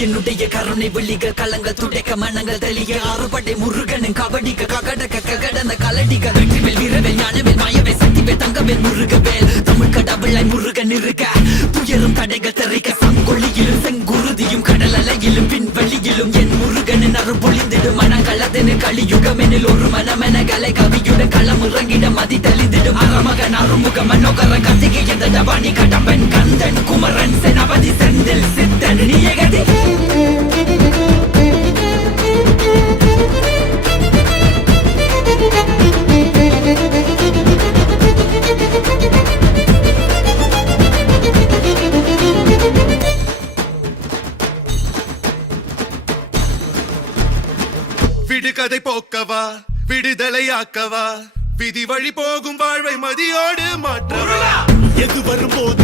என்னுடைய கருணை விழிகள் களங்கள் துடைக்க மனங்கள் தெளிய ஆறுபடை முருகனின் கபடிக்க ககடக்க ககடந்த கலடிக்க வெற்றிவேல் வீரவேல் ஞானவேல் மாயவேல் சக்திவேல் தங்கவேல் முருகவேல் தமிழ் கடவுளை முருகன் இருக்க துயரும் தடைகள் தெரிக்க சங்கொழியிலும் செங்குருதியும் கடல் அலையிலும் பின்வழியிலும் என் முருகனின் அருள் பொழிந்திடும் மனங்களதெனு கலியுகமெனில் ஒரு மனமென கலை கவியுடன் களம் இறங்கிட மதி தெளிந்திடும் அறமகன் அருமுக மனோகர கத்திகை எந்த டபானி கடம்பன் கந்தன் குமரன் செனபதி செந்தில் சித்தன் நீயகதி விடுகதை போக்கவா விடுதலையாக்கவா விதி வழி போகும் வாழ்வை மதியோடு மாற்றவா எது வரும்போது